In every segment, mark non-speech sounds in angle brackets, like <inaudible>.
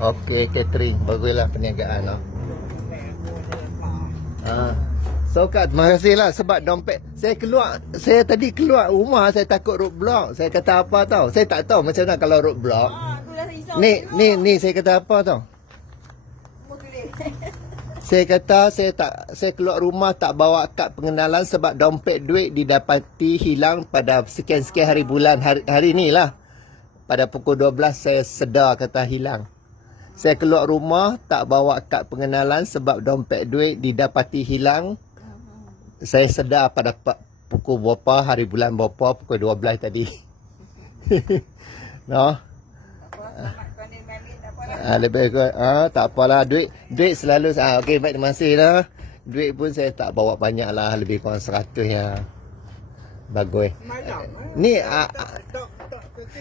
Okey, catering. Baguslah perniagaan no. Ha. So Kak, terima kasih lah sebab dompet saya keluar, saya tadi keluar rumah saya takut roadblock. Saya kata apa tau? Saya tak tahu macam mana kalau roadblock. Ah, dah risau. Ni ni ni saya kata apa tau? Saya kata saya tak saya keluar rumah tak bawa kad pengenalan sebab dompet duit didapati hilang pada sekian-sekian hari bulan hari, hari ni lah. Pada pukul 12 saya sedar kata hilang. Saya keluar rumah tak bawa kad pengenalan sebab dompet duit didapati hilang. Saya sedar pada pa- pukul berapa hari bulan berapa pukul 12 tadi. <laughs> no. Lah. Ah, lebih kurang ah, tak apalah duit duit selalu ah okey baik terima kasih lah. Duit pun saya tak bawa banyak lah lebih kurang 100 ya. Bagus. Ni ah, ah,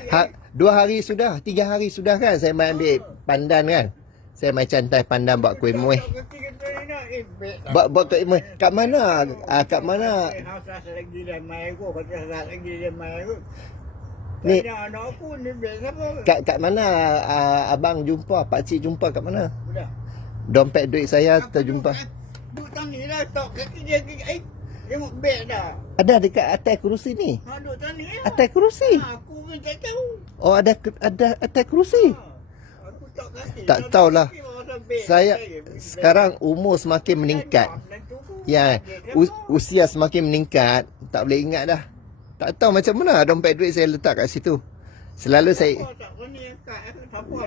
ha, dua hari sudah, tiga hari sudah kan saya main ambil pandan kan. Saya main cantai pandan buat kuih muih. Buat buat kuih muih. Kat mana? Ah, kat mana? mai mai. Ni-? Kat kat mana ah, abang jumpa, pak cik jumpa kat mana? Dompet duit saya terjumpa. Duduk tani lah, tok kaki dia. Eh, tengok beg dah. Ada dekat atas kerusi ni. Ha, duduk tani lah. Atas kerusi. Ha, aku pun tak tahu. Oh ada ada atas kerusi. Ha, aku tok kaki. Tak Tok tahulah. Saya sekarang umur semakin meningkat. Ya, us- usia semakin meningkat, tak boleh ingat dah. Tak tahu macam mana dompet duit saya letak kat situ. Selalu saya tak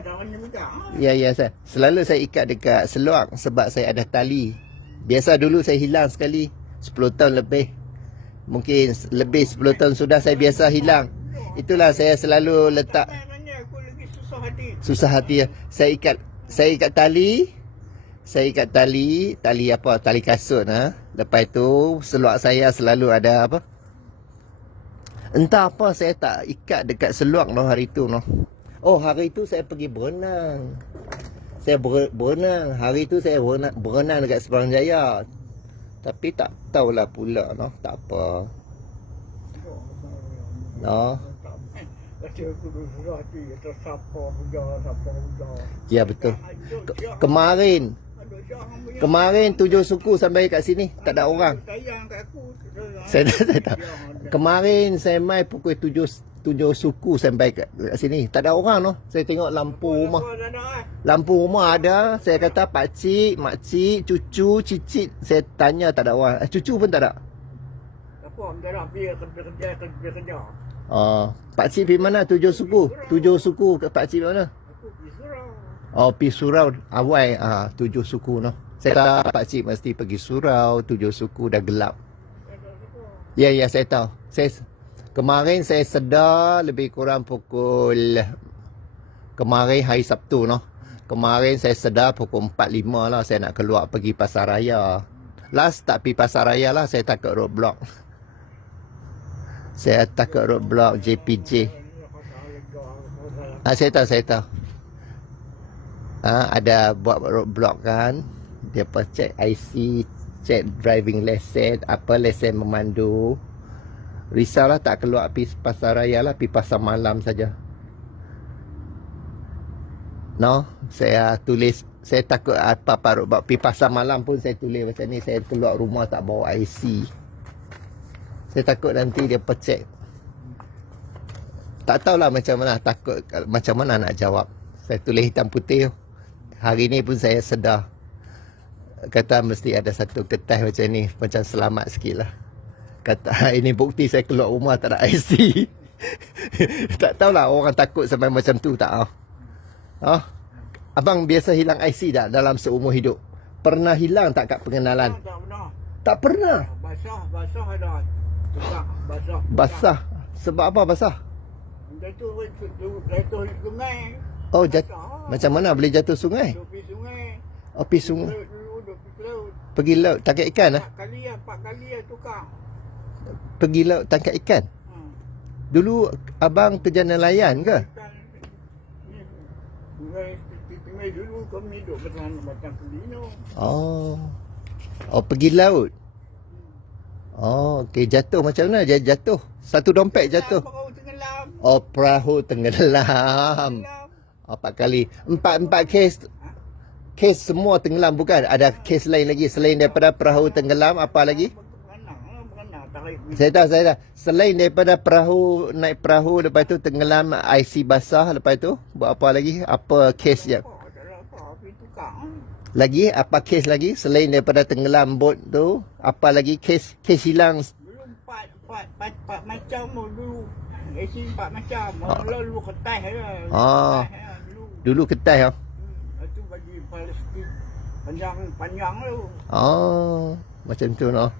tak minta? Ha? ya ya saya. Selalu saya ikat dekat seluar sebab saya ada tali. Biasa dulu saya hilang sekali 10 tahun lebih. Mungkin lebih 10 tahun sudah saya biasa hilang. Itulah saya selalu letak susah hati. ya. Saya ikat saya ikat tali. Saya ikat tali, tali apa? Tali kasut ha. Lepas tu seluar saya selalu ada apa? Entah apa saya tak ikat dekat seluar noh hari tu noh. Oh, hari tu saya pergi berenang. Saya ber, berenang. Hari tu saya berenang, berenang dekat Seberang Jaya. Tapi tak tahulah pula noh, tak apa. Puja. Ya betul. Ke- kemarin. Kemarin tujuh suku sampai kat sini Tak ada orang <laughs> tak saya tak Kemarin saya mai pukul tujuh Tujuh suku sampai kat, kat sini Tak ada orang noh Saya tengok lampu rumah. Lampu rumah ada Saya kata pakcik, makcik, cucu, cicit Saya tanya tak ada orang eh, Cucu pun tak ada Apa, dah biar kerja, kerja, kerja. Oh, pakcik pergi mana? Tujuh suku Tujuh suku ke mana? Aku pergi surau. Oh, pergi surau Awal ah, Tujuh suku noh Saya kata pakcik mesti pergi surau Tujuh suku dah gelap Ya, ya, saya tahu. Saya kemarin saya sedar lebih kurang pukul kemarin hari Sabtu noh. Kemarin saya sedar pukul 4.5 lah saya nak keluar pergi pasar raya. Last tak pergi pasar raya lah saya takut roadblock. Saya takut roadblock JPJ. Ah, saya tahu, saya tahu. Ah, ada buat roadblock kan. Dia apa check IC, check driving lesson, apa lesen memandu. Risaulah tak keluar pergi pasar raya lah, pergi pasar malam saja. No, saya tulis, saya takut apa-apa roadblock. Pergi pasar malam pun saya tulis macam ni, saya keluar rumah tak bawa IC. Saya takut nanti dia pecek. Tak tahulah macam mana, takut macam mana nak jawab. Saya tulis hitam putih. Hari ni pun saya sedar. Kata mesti ada satu kertas macam ni. Macam selamat sikit lah. Kata <laughs> ini bukti saya keluar rumah tak ada IC. <laughs> tak tahulah orang takut sampai macam tu tak tahu. Oh. Abang biasa hilang IC tak dalam seumur hidup? Pernah hilang tak kat pengenalan? Tak pernah. Tak pernah. Basah, basah ada. Basah, basah. Basah. Sebab apa basah? Jatuh, jatuh, sungai. Oh, jat Basah. macam mana boleh jatuh sungai? Pergi sungai. Oh, pergi sungai. Pergi laut. Pergi laut tangkap ikan ah? Empat kali lah, empat kali lah tukar. Pergi laut tangkap ikan? Hmm. Dulu abang kerja nelayan ke? Dulu kami duduk macam kulino. Oh. Oh, pergi laut. Oh, okey jatuh macam mana? Dia jatuh. Satu dompet jatuh. Oh, perahu tenggelam. Tenggelam. Empat kali. Empat empat kes kes semua tenggelam bukan? Ada kes lain lagi selain daripada perahu tenggelam apa lagi? Berenang lah, berenang. Tarik. Saya tahu, saya tahu. Selain daripada perahu, naik perahu, lepas tu tenggelam IC basah, lepas tu buat apa lagi? Apa kes je? Api tukang. Lagi, apa kes lagi? Selain daripada tenggelam bot tu, apa lagi kes kes hilang? Dulu empat, empat, empat, empat macam dulu. Isi empat macam. Ah. Lalu ketai lah. Ah. Ketai lah dulu. Dulu ketai oh. Hmm, Itu bagi Palestin panjang panjang tu. Oh, macam tu noh.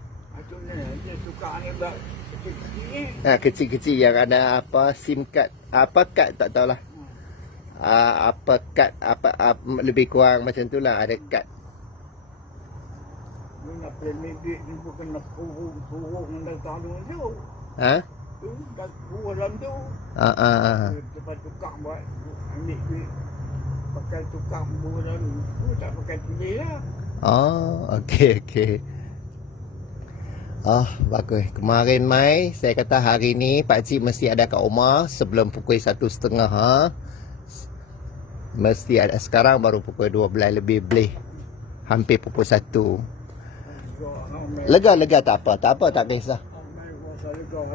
Ni buat kecil-kecil ni. Ha, kecil-kecil yang ada apa SIM card, apa kad tak tahulah. Uh, apa kad apa, apa lebih kurang macam tu lah ada kad. Ni nak plemedik ni bukan nak puruk-puruk dengan tahun tu. Ha? Tu dah puruk dalam tu. Ah ah. ah. Lepas tukang buat ambil duit. Pakai tukang puruk dalam tu. Tak pakai pilih lah. Oh, <laughs> okey okey. Oh, bagus. Kemarin mai saya kata hari ni Pak Cik mesti ada kat rumah sebelum pukul satu setengah ha. Mesti ada sekarang baru pukul 12 lebih boleh. Hampir pukul 1. Lega-lega tak apa, tak apa tak kisah.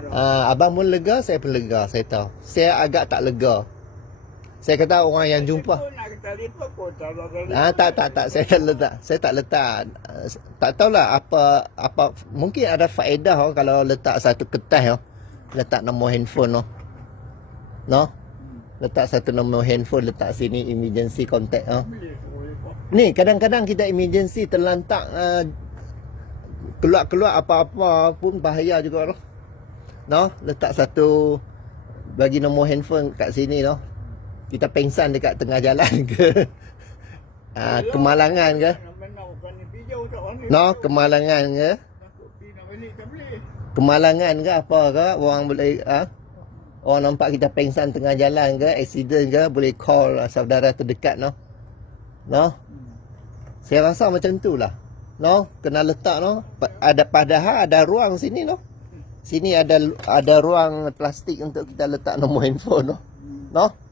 Ah, abang pun lega, saya pun lega, saya tahu. Saya agak tak lega. Saya kata orang yang jumpa. Pun. Ah tak tak tak saya tak letak. Saya tak letak. Ah, Tak tahulah apa apa mungkin ada faedah oh, kalau letak satu kertas oh. Letak nombor handphone oh. No? Letak satu nombor handphone letak sini emergency contact oh. Ni kadang-kadang kita emergency terlantak uh, keluar-keluar apa-apa pun bahaya juga noh. No, letak satu bagi nombor handphone kat sini noh. Kita pengsan dekat tengah jalan <laughs> ke. Ah, kemalangan ke? No, kemalangan ke? Kemalangan ke apa ke? Orang boleh ah Orang nampak kita pengsan tengah jalan ke, accident ke, boleh call ah, saudara terdekat no. No? Saya rasa macam tu lah. No, kena letak no. Ada padahal ada ruang sini no. Sini ada ada ruang plastik untuk kita letak nombor handphone no. No?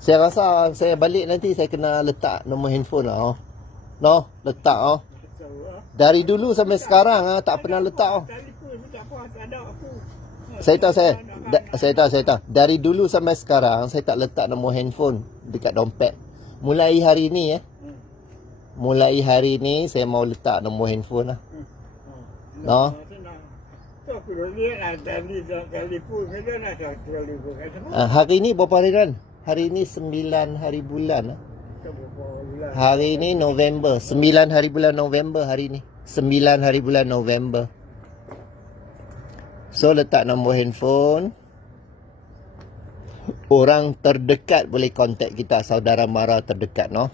Saya rasa saya balik nanti saya kena letak nombor handphone lah. Oh. No, letak oh. Dari dulu sampai sekarang ah tak pernah letak oh. Saya tahu saya. Da, saya tahu saya tahu. Dari dulu sampai sekarang saya tak letak nombor handphone dekat dompet. Mulai hari ni eh. Mulai hari ni saya mau letak nombor handphone lah. No. Lah. Ah, hari ni berapa hari kan? Hari ni 9 hari bulan. bulan. Hari ni November. 9 hari bulan November hari ni. 9 hari bulan November. So letak nombor handphone. Orang terdekat boleh kontak kita saudara mara terdekat no.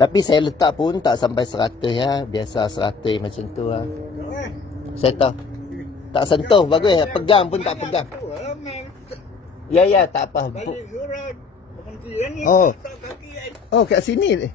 Tapi saya letak pun tak sampai 100 ya. Biasa 100 macam tu lah. Eh, Saya tahu. Tak sentuh bagus ya. Pegang pun tak pegang. Ya ya tak apa. Surat. Ni. Oh. Tak kaki. Oh kat sini ni.